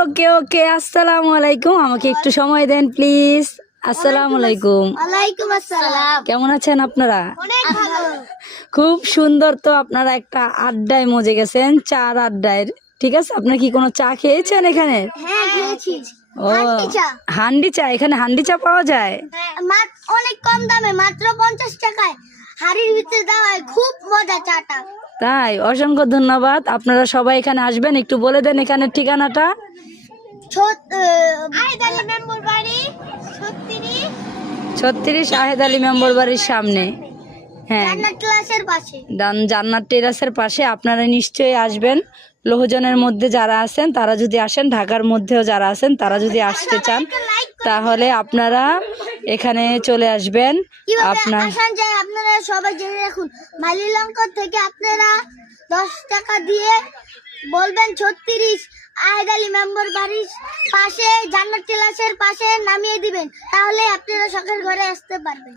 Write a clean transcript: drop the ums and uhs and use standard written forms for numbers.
ওকে ওকে আসসালামু আলাইকুম। আমাকে একটু সময় দেন প্লিজ। আসসালামু আলাইকুম। ওয়ালাইকুম আসসালাম। কেমন আছেন আপনারা? অনেক ভালো। খুব সুন্দর। তো আপনারা একটা আড্ডায় মজে গেছেন, চার আড্ডায়। ঠিক আছে, আপনারা কি কোনো চা খেয়েছেন এখানে? হ্যাঁ খেয়েছি। ও, হান্ডি চা। হান্ডি চা। এখানে হান্ডি চা পাওয়া যায়? অনেক কম দামে, মাত্র 50 টাকায় হাড়ির ভিতরে দেওয়া হয়। খুব মজা চাটা। তাই? অসংখ্য ধন্যবাদ। আপনারা সবাই এখানে আসবেন। একটু বলে দেন এখানের ঠিকানাটা। আহেদ আলী মেম্বার বাড়ি 36 36 আহেদ আলী মেম্বার বাড়ির সামনে। হ্যাঁ, জান্নাত ক্লাসের পাশে। জান্নাত টেরাসের পাশে। আপনারা নিশ্চয়ই আসবেন। লোহজনের মধ্যে যারা আছেন তারা যদি আসেন, ঢাকার মধ্যেও যারা আছেন তারা যদি আসতে চান, তাহলে আপনারা এখানে চলে আসবেন। কিভাবে আপনার আসান যায় আপনারা সবাই জেনে রাখুন। মালিলঙ্কর থেকে আপনারা 10 টাকা দিয়ে বলবেন 36 আহেদ আলী মেম্বার বাড়ির পাশে জান্নাত ক্লাসের পাশে নামিয়ে দিবেন, তাহলে আপনারা সকাল ঘরে আসতে পারবেন।